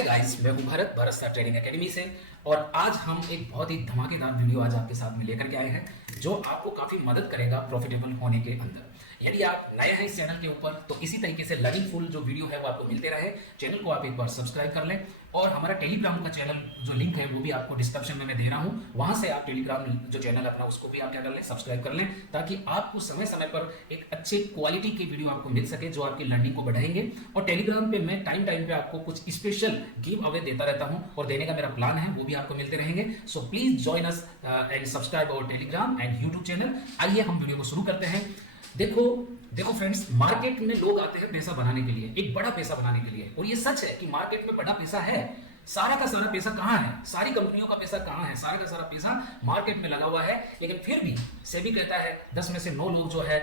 है गाइस, मैं हूं Bharat, Bharat star trading academy से। और आज हम एक बहुत ही धमाकेदार वीडियो आज आपके साथ में लेकर के आए हैं जो आपको काफी मदद करेगा प्रॉफिटेबल होने के अंदर। यदि आप नए हैं इस चैनल के ऊपर तो इसी तरीके से लर्निंग फुल जो वीडियो है वो आपको मिलते रहे। चैनल को आप एक बार सब्सक्राइब कर लें और हमारा टेलीग्राम का चैनल जो लिंक है वो भी आपको डिस्क्रिप्शन में मैं दे रहा हूं, वहां से आप टेलीग्राम जो चैनल अपना उसको भी आप क्या कर लें, सब्सक्राइब कर लें, ताकि आपको समय समय पर एक अच्छे क्वालिटी की वीडियो आपको मिल सके जो आपकी लर्निंग को बढ़ाएंगे। और टेलीग्राम पे मैं टाइम टाइम पे आपको कुछ स्पेशल गिव अवे देता रहता हूं और देने का मेरा प्लान है, वो भी आपको मिलते रहेंगे। So please join us and subscribe our Telegram and YouTube channel. आइए हम वीडियो को शुरू करते हैं। देखो फ्रेंड्स, मार्केट में लोग आते हैं पैसा बनाने के लिए, एक बड़ा पैसा बनाने के लिए। और ये सच है कि मार्केट में बड़ा पैसा है। सारा का सारा पैसा कहां है, सारी कंपनियों का पैसा कहां है, सारा का सारा पैसा मार्केट में लगा हुआ है। लेकिन फिर भी सेबी कहता है 10 में से 9 लोग जो है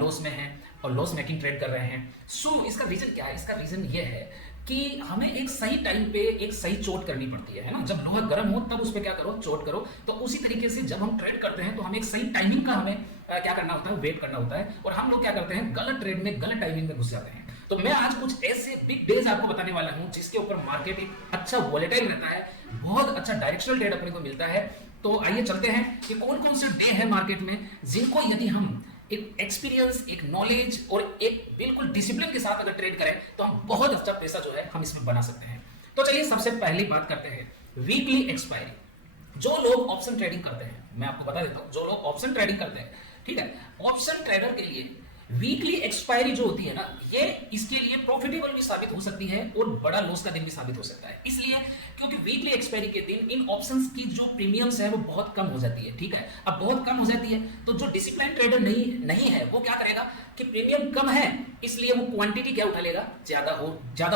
लॉस में हैं और लॉस मेकिंग ट्रेड कर रहे हैं। सो इसका रीजन क्या है? इसका रीजन ये है कि हमें एक सही टाइम पे एक सही चोट करनी पड़ती है ना। जब लोहा गर्म हो तब उस पर क्या करो, चोट करो। तो उसी तरीके से जब हम ट्रेड करते हैं तो हमें एक सही टाइमिंग का हमें क्या करना होता है, वेट करना होता है। और हम लोग क्या करते हैं, गलत ट्रेड में गलत टाइमिंग में घुस जाते हैं। तो मैं आज कुछ ऐसे बिग डेज आपको बताने वाला हूं जिसके ऊपर मार्केट एक अच्छा वॉलेटाइल रहता है, बहुत अच्छा डायरेक्शनल ट्रेड अपने को मिलता है। तो आइए चलते हैं कि कौन कौन से डे है मार्केट में जिनको यदि हम एक एक्सपीरियंस, एक नॉलेज और एक बिल्कुल डिसिप्लिन के साथ अगर ट्रेड करें तो हम बहुत अच्छा पैसा जो है हम इसमें बना सकते हैं। तो चलिए सबसे पहली बात करते हैं वीकली एक्सपायरी। जो लोग ऑप्शन ट्रेडिंग करते हैं, मैं आपको बता देता हूं, जो लोग ऑप्शन ट्रेडिंग करते हैं, ठीक है, ऑप्शन ट्रेडर के लिए वीकली एक्सपायरी जो होती है ना, ये इसके लिए प्रॉफिटेबल भी साबित हो सकती है और बड़ा लॉस का दिन भी साबित हो सकता है। इसलिए क्योंकि वीकली एक्सपायरी के दिन इन ऑप्शंस की जो प्रीमियम्स है वो बहुत कम हो जाती है। ठीक है, अब बहुत कम हो जाती है तो जो डिसिप्लिन ट्रेडर नहीं है वो क्या करेगा कि प्रीमियम कम है इसलिए वो क्वांटिटी क्या उठा लेगा, ज्यादा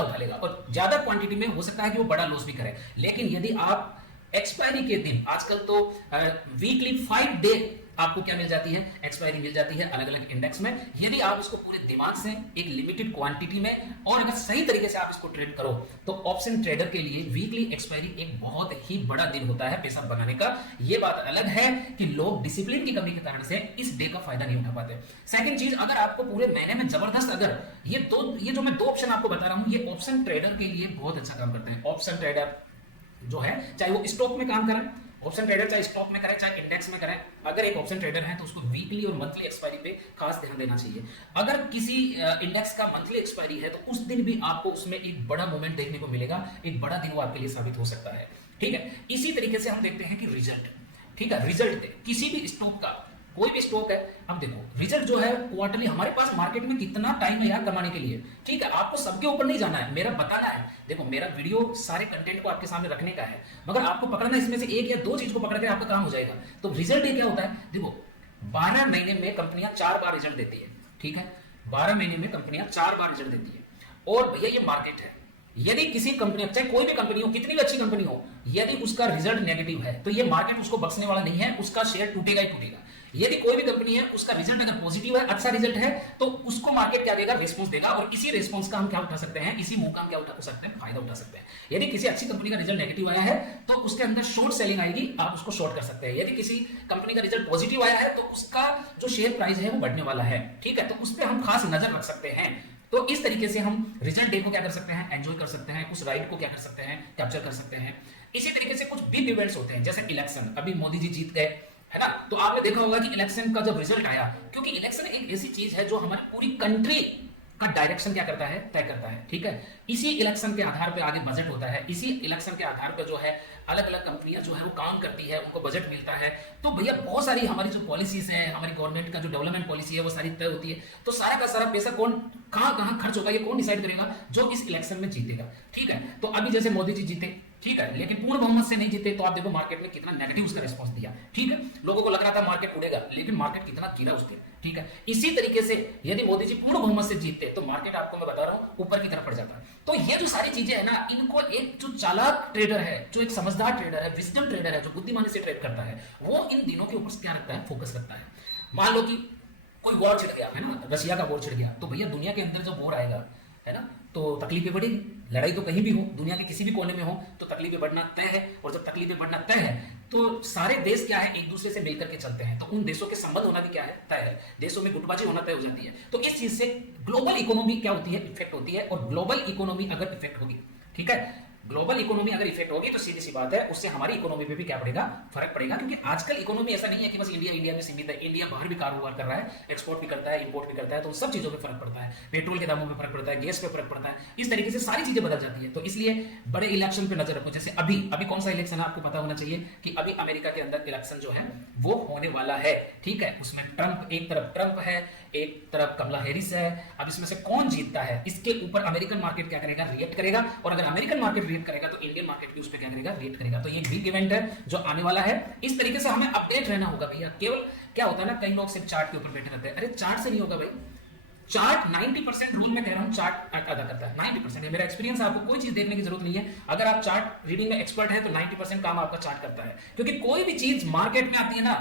उठा लेगा। और ज्यादा क्वांटिटी में हो सकता है कि वो बड़ा लॉस भी करे। लेकिन यदि आप एक्सपायरी के दिन, आजकल तो वीकली 5 डे आपको क्या मिल जाती है, एक्सपायरी मिल जाती है अलग अलग इंडेक्स में। यदि आप इसको पूरे दिमाग से एक लिमिटेड क्वांटिटी में और अगर सही तरीके से आप इसको ट्रेड करो तो ऑप्शन ट्रेडर के लिए वीकली एक्सपायरी एक बहुत ही बड़ा दिन होता है पैसा बनाने का। ये बात अलग है कि लोग डिसिप्लिन की कमी के कारण से इस डे का फायदा नहीं उठा पाते। सेकंड चीज, अगर आपको पूरे महीने में जबरदस्त, अगर ये जो मैं 2 ऑप्शन आपको बता रहा हूं, ये ऑप्शन ट्रेडर के लिए बहुत अच्छा काम करते हैं। ऑप्शन ट्रेडर जो है, चाहे वो स्टॉक में काम करें, ऑप्शन ट्रेडर चाहे स्टॉक में करें चाहे इंडेक्स में करें, अगर एक ऑप्शन ट्रेडर है तो उसको वीकली और मंथली एक्सपायरी पे खास ध्यान देना चाहिए। अगर किसी इंडेक्स का मंथली एक्सपायरी है तो उस दिन भी आपको उसमें एक बड़ा मूवमेंट देखने को मिलेगा, एक बड़ा दिन वो आपके लिए साबित हो सकता है। ठीक है, इसी तरीके से हम देखते हैं कि रिजल्ट, ठीक है, रिजल्ट किसी भी स्टॉक का, कोई भी स्टॉक है, हम देखो रिजल्ट जो है क्वार्टरली, हमारे पास मार्केट में कितना टाइम है यार कमाने के लिए। ठीक है, आपको सबके ऊपर नहीं जाना है, मेरा बताना है। देखो मेरा वीडियो सारे कंटेंट को आपके सामने रखने का है, मगर आपको पकड़ना इसमें से 1 या 2 चीज को पकड़ के आपका काम हो जाएगा। तो रिजल्ट ये क्या होता है, देखो 12 महीने में कंपनियां 4 बार रिजल्ट देती है। ठीक है, 12 महीने में कंपनियां 4 बार रिजल्ट देती है। और भैया ये मार्केट है, यदि किसी कंपनी, चाहे कोई भी कंपनी हो, कितनी भी अच्छी कंपनी हो, यदि उसका रिजल्ट नेगेटिव है तो ये मार्केट उसको बख्शने वाला नहीं है, उसका शेयर टूटेगा ही टूटेगा। यदि कोई भी कंपनी है उसका रिजल्ट अगर पॉजिटिव है, अच्छा रिजल्ट है, तो उसको मार्केट क्या देगा, रिस्पांस देगा। और इसी रिस्पांस का हम क्या उठा सकते हैं, इसी मूव का हम क्या उठा सकते हैं, फायदा उठा सकते हैं। यदि किसी अच्छी कंपनी का रिजल्ट नेगेटिव आया है तो उसके अंदर शॉर्ट सेलिंग आएगी, आप उसको शॉर्ट कर सकते हैं। यदि किसी कंपनी का रिजल्ट पॉजिटिव आया है तो उसका जो शेयर प्राइस है वो बढ़ने वाला है। ठीक है, तो उस पर हम खास नजर रख सकते हैं। तो इस तरीके से हम रिजल्ट डे को क्या कर सकते हैं, एंजॉय कर सकते हैं, उस राइड को क्या कर सकते हैं, कैप्चर कर सकते हैं। इसी तरीके से कुछ बिग इवेंट्स होते हैं, जैसे इलेक्शन, अभी मोदी जी जीत गए, है ना, तो आपने देखा होगा कि इलेक्शन का जब रिजल्ट आया, क्योंकि इलेक्शन एक ऐसी चीज है जो हमारी पूरी कंट्री का डायरेक्शन क्या करता है, तय करता है। ठीक है, इसी इलेक्शन के आधार पर आगे बजट होता है, इसी इलेक्शन के आधार पर जो है अलग अलग कंपनियां जो है वो काम करती है, उनको बजट मिलता है। तो भैया बहुत सारी हमारी जो पॉलिसीज है, हमारी गवर्नमेंट का जो डेवलपमेंट पॉलिसी है वो सारी तय होती है। तो सारा का सारा पैसा कौन कहां खर्च होगा ये कौन डिसाइड करेगा, जो इस इलेक्शन में जीतेगा। ठीक है, तो अभी जैसे मोदी जी जीते, ठीक है, लेकिन पूर्ण बहुमत से नहीं जीते, तो आप देखो मार्केट में कितना नेगेटिव उसका रिस्पांस दिया। ठीक है, लोगों को लग रहा था मार्केट उड़ेगा, लेकिन मार्केट कितना गिरा उस दिन। ठीक है, इसी तरीके से यदि मोदी जी पूर्ण बहुमत से जीतते तो मार्केट, आपको मैं बता रहा हूं, ऊपर की तरफ पड़ जाता। तो ये जो सारी चीजें है ना, इनको एक जो चालाक ट्रेडर है, जो एक समझदार ट्रेडर है, विजडम ट्रेडर है, जो बुद्धिमानी से ट्रेड करता है, वो इन दिनों के ऊपर क्या रखता है, फोकस रखता है। मान लो कि कोई वॉर छिड़ गया है ना, रशिया का वॉर छिड़ गया, तो भैया दुनिया के अंदर जब वॉर आएगा, है ना, तो तकलीफें बढ़ेगी। लड़ाई तो कहीं भी हो, दुनिया के किसी भी कोने में हो, तो तकलीफें बढ़ना तय है। और जब तकलीफें बढ़ना तय है तो सारे देश क्या है, एक दूसरे से मिलकर के चलते हैं, तो उन देशों के संबंध होना भी क्या है, तय है। देशों में गुटबाजी होना तय हो जाती है। तो इस चीज से ग्लोबल इकोनॉमी क्या होती है, इफेक्ट होती है। और ग्लोबल इकोनॉमी अगर इफेक्ट होगी, ठीक है, ग्लोबल इकोनॉमी अगर इफेक्ट होगी तो सीधी सी बात है उससे हमारी इकोनॉमी पे भी क्या पड़ेगा, फर्क पड़ेगा। क्योंकि आजकल इकोनॉमी ऐसा नहीं है कि बस इंडिया इंडिया में सीमित है, इंडिया बाहर भी कारोबार कर रहा है, एक्सपोर्ट भी करता है, इंपोर्ट भी करता है, तो सब चीजों पे फर्क पड़ता है, पेट्रोल के दामों पे फर्क पड़ता है, गैस पे फर्क पड़ता है, इस तरीके से सारी चीजें बदल जाती है। तो इसलिए बड़े इलेक्शन पे नजर रखो। जैसे अभी अभी कौन सा इलेक्शन है आपको पता होना चाहिए कि अभी अमेरिका के अंदर इलेक्शन जो है वो होने वाला है, ठीक है। उसमें ट्रंप, एक तरफ ट्रंप है, एक तरफ कमला हैरिस है। अब इसमें से कौन जीतता है इसके ऊपर अमेरिकन मार्केट क्या करेगा, रिएक्ट करेगा, और अगर अमेरिकन मार्केट रिएक्ट करेगा तो इंडियन मार्केट भी उस पर क्या करेगा, रिएक्ट करेगा। तो ये बिग इवेंट है जो आने वाला है। इस तरीके से हमें अपडेट रहना होगा भैया। केवल क्या होता है ना, कई लोग सिर्फ चार्ट के ऊपर बैठे रहते हैं। अरे चार्ट से नहीं होगा भाई, चार्ट 90% रोल में कह रहा हूं चार्ट अदा करता है, 90% है मेरा एक्सपीरियंस। आपको कोई चीज देखने की जरूरत नहीं है, अगर आप चार्ट रीडिंग में एक्सपर्ट है तो 90% काम आपका चार्ट करता है। क्योंकि कोई भी चीज मार्केट में आती है ना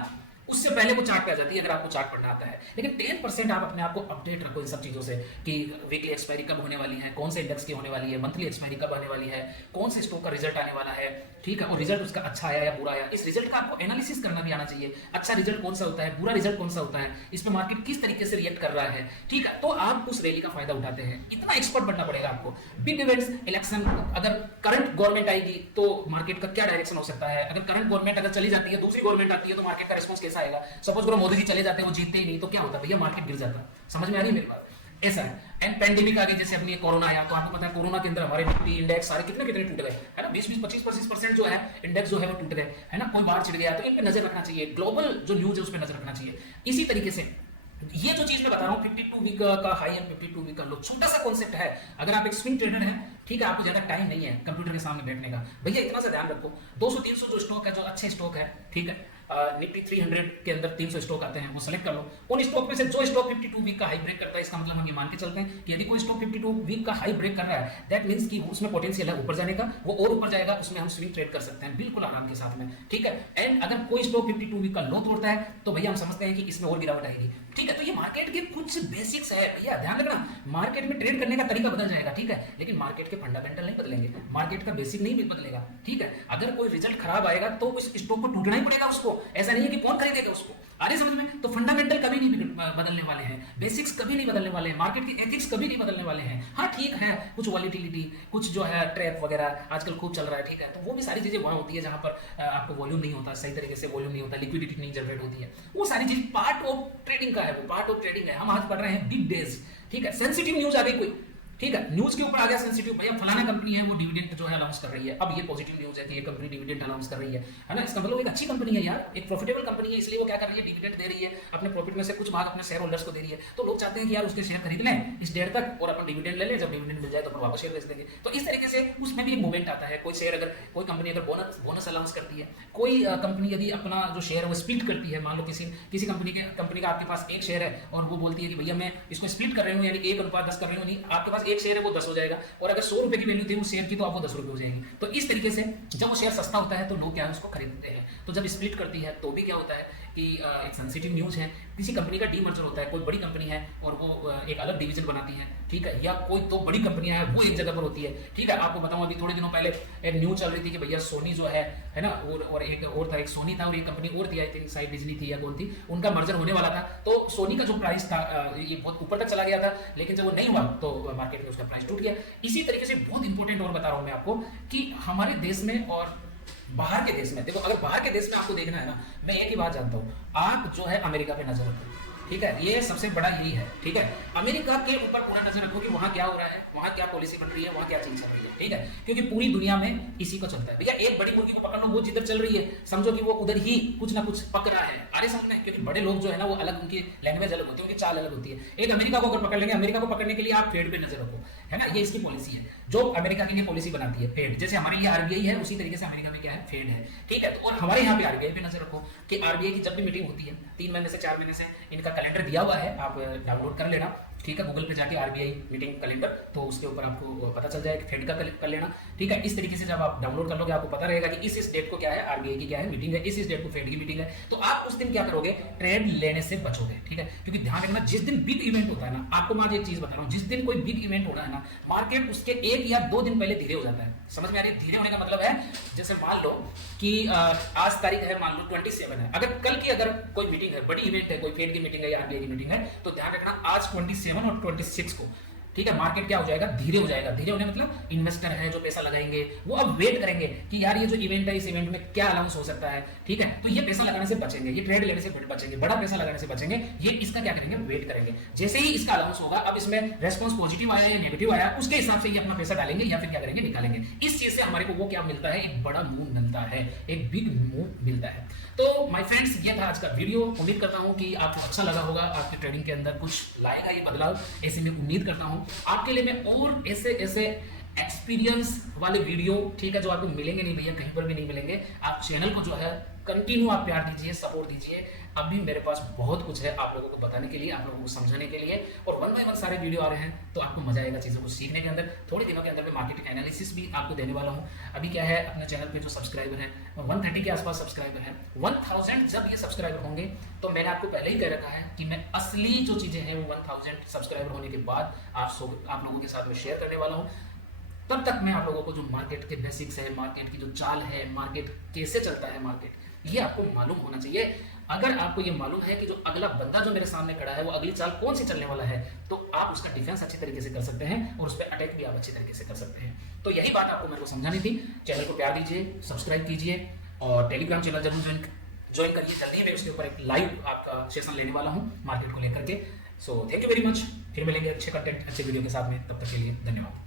उससे पहले वो चार्ट पे आ जाती है, अगर आपको चार्ट पढ़ना आता है। लेकिन 10% आप अपने आप को अपडेट रखो इन सब चीजों से कि वीकली एक्सपायरी कब होने वाली है, कौन से इंडेक्स की होने वाली है, मंथली एक्सपायरी कब आने वाली है, कौन से स्टॉक का रिजल्ट आने वाला है, ठीक है, और रिजल्ट उसका अच्छा आया या बुरा आया। इस रिजल्ट का आपको एनालिसिस करना भी आना चाहिए। अच्छा रिजल्ट कौन सा होता है, बुरा रिजल्ट कौन सा होता है, इस पर मार्केट किस तरीके से रिएक्ट कर रहा है, ठीक है, तो आप उस रैली का फायदा उठाते हैं। इतना एक्सपर्ट बनना पड़ेगा आपको। बिग इवेंट्स, इलेक्शन, अगर करंट गवर्नमेंट आएगी तो मार्केट का क्या डायरेक्शन हो सकता है, अगर करंट गवर्नमेंट अगर चली जाती है, दूसरी गवर्नमेंट आती है तो मार्केट का रिस्पॉन्स कैसा आएगा। सपोज मोदी जी चले जाते हैं, वो जीतते ही नहीं, तो क्या होता है भैया, मार्केट गिर जाता। समझ में आ रही है मेरी बात? ऐसा है। एंड पेंडेमिक आ गई, जैसे अपनी कोरोना आया, तो आपको पता है कोरोना के अंदर हमारे निफ्टी इंडेक्स सारे कितने कितने टूट गए, है ना, 20-20, 25% जो है इंडेक्स जो है वो टूट गए, है ना, कोई बाहर छिड़ गया। तो इन पे नजर रखना चाहिए, ग्लोबल जो न्यूज है उस पर नजर रखना चाहिए। इसी तरीके से ये जो चीज मैं बता रहा हूँ 52 वीक का हाई एंड 52 वीक का लो, छोटा सा कॉन्सेप्ट है। अगर आप एक स्विंग ट्रेडर हैं, ठीक है, आपको ज्यादा टाइम नहीं है कंप्यूटर के सामने बैठने का, भैया इतना सा ध्यान रखो। 200-300 जो स्टॉक है, जो अच्छे स्टॉक है, ठीक है, निफ्टी 300 के अंदर 300 स्टॉक आते हैं, वो सेलेक्ट कर लो। उन स्टॉक में से जो स्टॉक 52 वीक का हाई ब्रेक करता है, इसका मतलब हम ये मान के चलते हैं कि यदि कोई स्टॉक 52 वीक का हाई ब्रेक कर रहा है, दैट मींस कि उसमें पोटेंशियल है ऊपर जाने का, वो और ऊपर जाएगा, उसमें हम स्विंग ट्रेड कर सकते हैं बिल्कुल आराम के साथ में, ठीक है। एंड अगर कोई स्टॉक 52 वीक का लो तोड़ता है तो भैया हम समझते हैं कि इसमें और गिरावट आएगी, ठीक है। तो ये मार्केट के कुछ बेसिक्स है भैया, ध्यान रखना। मार्केट में ट्रेड करने का तरीका बदल जाएगा, ठीक है, लेकिन मार्केट के फंडामेंटल नहीं बदलेंगे, मार्केट का बेसिक नहीं बदलेगा, ठीक है। अगर कोई रिजल्ट खराब आएगा तो उस स्टॉक को टूटना ही पड़ेगा उसको, ऐसा नहीं है कि कौन खरीदेगा उसको। आने समझ में? तो फंडामेंटल कभी नहीं बदलने वाले हैं, बेसिक्स कभी नहीं बदलने वाले हैं, मार्केट की एथिक्स कभी नहीं बदलने वाले हैं। हाँ ठीक है, कुछ वॉलिटिलिटी, कुछ जो है ट्रैप वगैरह आजकल खूब चल रहा है, ठीक है, तो वो भी सारी चीजें वहां होती है जहां पर आपको वॉल्यूम नहीं होता, सही तरीके से वॉल्यूम नहीं होता, लिक्विडिटी नहीं जनरेट होती है, वो सारी चीज पार्ट ऑफ ट्रेडिंग का है, वो पार्ट ऑफ ट्रेडिंग है। हम आज पढ़ रहे हैं बिग डेज, ठीक है। सेंसिटिव न्यूज आ गई कोई, ठीक है, न्यूज के ऊपर आ गया सेंसिटिव, भैया फलाना कंपनी है वो डिविडेंड जो है अनाउंस कर रही है। अब ये पॉजिटिव न्यूज है कि ये कंपनी डिविडेंड अनाउंस कर रही है ना, इसका मतलब एक अच्छी कंपनी है यार, एक प्रॉफिटेबल कंपनी है, इसलिए वो क्या कर रही है, डिविडेंड दे रही है, अपने प्रॉफिट में से कुछ भाग अपने शेयर होल्डर्स को दे रही है। तो लोग चाहते हैं कि यार उसके शेयर खरीद लें इस डेट तक और अपन डिविडेंड ले लें, जब डिविडेंड मिल जाए तो अपन वापस शेयर बेच देंगे। तो इस तरीके से उसमें भी एक मूवमेंट आता है। कोई शेयर अगर कोई कंपनी अगर बोनस अनाउंस करती है, कोई कंपनी यदि अपना जो शेयर है वो स्प्लिट करती है, मान लो किसी कंपनी का आपके पास एक शेयर है और वो बोलती है कि भैया मैं इसको स्प्लिट कर रही हूँ, यानी 1:10 कर रही हूँ, नहीं आपके पास एक शेयर है वो 10 हो जाएगा, और अगर 100 रुपए की वैल्यू थी उस शेयर की तो आपको 10 रुपए हो जाएगी। तो इस तरीके से जब वो शेयर सस्ता होता है तो लोग क्या है उसको खरीदते हैं। तो जब स्प्लिट करती है तो भी क्या होता है कि एक सेंसिटिव न्यूज है, किसी कंपनी का डीमर्जर होता है, कोई बड़ी कंपनी है और वो एक अलग डिवीजन बनाती है, ठीक है, या कोई तो बड़ी कंपनियां हैं वो एक जगह पर होती है, ठीक है। आपको बताऊं अभी थोड़े दिनों पहले एक न्यूज चल रही थी कि भैया सोनी जो है ना, और एक और था, एक सोनी था और एक कंपनी और थी, आई थिंक शायद डिज्नी थी या कौन थी, उनका मर्जर होने वाला था। तो सोनी का जो प्राइस था ये बहुत ऊपर तक चला गया था, लेकिन जब वो नहीं हुआ तो मार्केट में उसका प्राइस टूट गया। इसी तरीके से बहुत इंपॉर्टेंट और बता रहा हूं मैं आपको कि हमारे देश में और बाहर के देश में, देखो अगर बाहर के देश में आपको देखना है ना, मैं एक ही बात जानता हूं, आप जो है अमेरिका पे नजर रखो, ठीक है, ये सबसे बड़ा यही है, ठीक है। अमेरिका के ऊपर पूरा नजर रखो कि वहां क्या हो रहा है, वहां क्या पॉलिसी बन रही है, वहां क्या चीज चल रही है, ठीक है, क्योंकि पूरी दुनिया में इसी को चलता है भैया। एक बड़ी मुर्गी को पकड़ लो, वो जिधर चल रही है समझो कि वो उधर ही कुछ ना कुछ पक रहा है, अरे समझ में, क्योंकि बड़े लोग जो है ना वो अलग, उनकी लैंग्वेज अलग होती है, उनकी चाल अलग होती है। एक अमेरिका को अगर पकड़ लेंगे, अमेरिका को पकड़ने के लिए आप फेड पे नजर रखो, है ना, ये इसकी पॉलिसी है जो अमेरिका के लिए पॉलिसी बनाती है, फेड। जैसे हमारे लिए आरबीआई है, उसी तरीके से अमेरिका में क्या है, फेड है, ठीक है। तो और हमारे यहाँ पे आरबीआई पे नजर रखो कि आरबीआई की जब भी मीटिंग होती है 3 महीने से 4 महीने से इनका कैलेंडर दिया हुआ है, आप डाउनलोड कर लेना, ठीक है, गूगल पे जाके आरबीआई मीटिंग कैलेंडर, तो उसके ऊपर आपको पता चल जाएगा, फेड का कर लेना, ठीक है। इस तरीके से जब आप डाउनलोड कर लोगे आपको पता रहेगा कि इस डेट को क्या है, आरबीआई की क्या है मीटिंग है, इस डेट को फेड की मीटिंग है। तो आप उस दिन क्या करोगे, ट्रेड लेने से बचोगे, ठीक है। क्योंकि ध्यान रखना, जिस दिन बिग इवेंट होता है ना, आपको मैं आज एक चीज बता रहा हूँ, जिस दिन कोई बिग इवेंट हो रहा है ना, मार्केट उसके 1 या 2 दिन पहले धीरे हो जाता है। समझ में आ रही है? धीरे होने का मतलब है, जैसे मान लो कि आज तारीख है, मान लो 27 है, अगर कल की अगर कोई मीटिंग है, बड़ी इवेंट है, कोई फेड की मीटिंग है या आरबीआई की मीटिंग है, तो ध्यान रखना आज 27 और 26 को, ठीक है, मार्केट क्या हो जाएगा, धीरे हो जाएगा। धीरे होने मतलब इन्वेस्टर है जो पैसा लगाएंगे वो अब वेट करेंगे कि यार ये जो इवेंट है इस इवेंट में क्या अलाउंस हो सकता है, ठीक है, तो ये पैसा लगाने से बचेंगे, ये ट्रेड लेने से बचेंगे, बड़ा पैसा लगाने से बचेंगे, ये इसका क्या करेंगे, वेट करेंगे। जैसे ही इसका अलाउंस होगा, अब इसमें रेस्पॉन्स पॉजिटिव आया या नेगेटिव आया, उसके हिसाब से ये अपना पैसा डालेंगे या फिर क्या करेंगे, निकालेंगे। इस चीज से हमारे को वो क्या मिलता है, एक बड़ा मूव मिलता है, एक बिग मूव मिलता है। तो माय फ्रेंड्स, ये था आज का वीडियो। उम्मीद करता हूं कि आपको अच्छा लगा होगा, आपके ट्रेडिंग के अंदर कुछ लाएगा ये बदलाव, ऐसे मैं उम्मीद करता हूं। आपके लिए मैं और ऐसे एक्सपीरियंस वाले वीडियो, ठीक है, जो आपको मिलेंगे नहीं भैया, कहीं पर भी नहीं मिलेंगे। आप चैनल को जो है कंटिन्यू आप प्यार दीजिए, सपोर्ट दीजिए। अभी मेरे पास बहुत कुछ है आप लोगों को बताने के लिए, आप लोगों को समझाने के लिए, और वन बाय वन सारे वीडियो आ रहे हैं, तो आपको मजा आएगा चीज़ों को सीखने के अंदर। थोड़ी दिनों के अंदर मैं मार्केट एनालिसिस भी आपको देने वाला हूँ। अभी क्या है, अपने चैनल पे जो सब्सक्राइबर है 130 के आसपास सब्सक्राइबर है। 1000 जब ये सब्सक्राइबर होंगे तो मैंने आपको पहले ही कह रखा है कि मैं असली जो चीज़ें हैं वो 1000 सब्सक्राइबर होने के बाद आप लोगों के साथ में शेयर करने वाला हूँ। तब तक मैं आप लोगों को जो मार्केट के बेसिक्स है, मार्केट की जो चाल है, मार्केट कैसे चलता है, मार्केट ये आपको मालूम होना चाहिए। अगर आपको ये मालूम है कि जो अगला बंदा जो मेरे सामने खड़ा है वो अगली चाल कौन सी चलने वाला है, तो आप उसका डिफेंस अच्छी तरीके से कर सकते हैं और उस पर अटैक भी आप अच्छी तरीके से कर सकते हैं। तो यही बात आपको मेरे को समझानी थी। चैनल को प्यार दीजिए, सब्सक्राइब कीजिए और टेलीग्राम चैनल जरूर ज्वाइन करिए। जल्दी ही मैं उसके ऊपर एक लाइव आपका सेशन लेने वाला हूँ मार्केट को लेकर के। So thank you very much. फिर मिलेंगे अच्छे कंटेंट, अच्छे वीडियो के साथ में। तब तक के लिए धन्यवाद।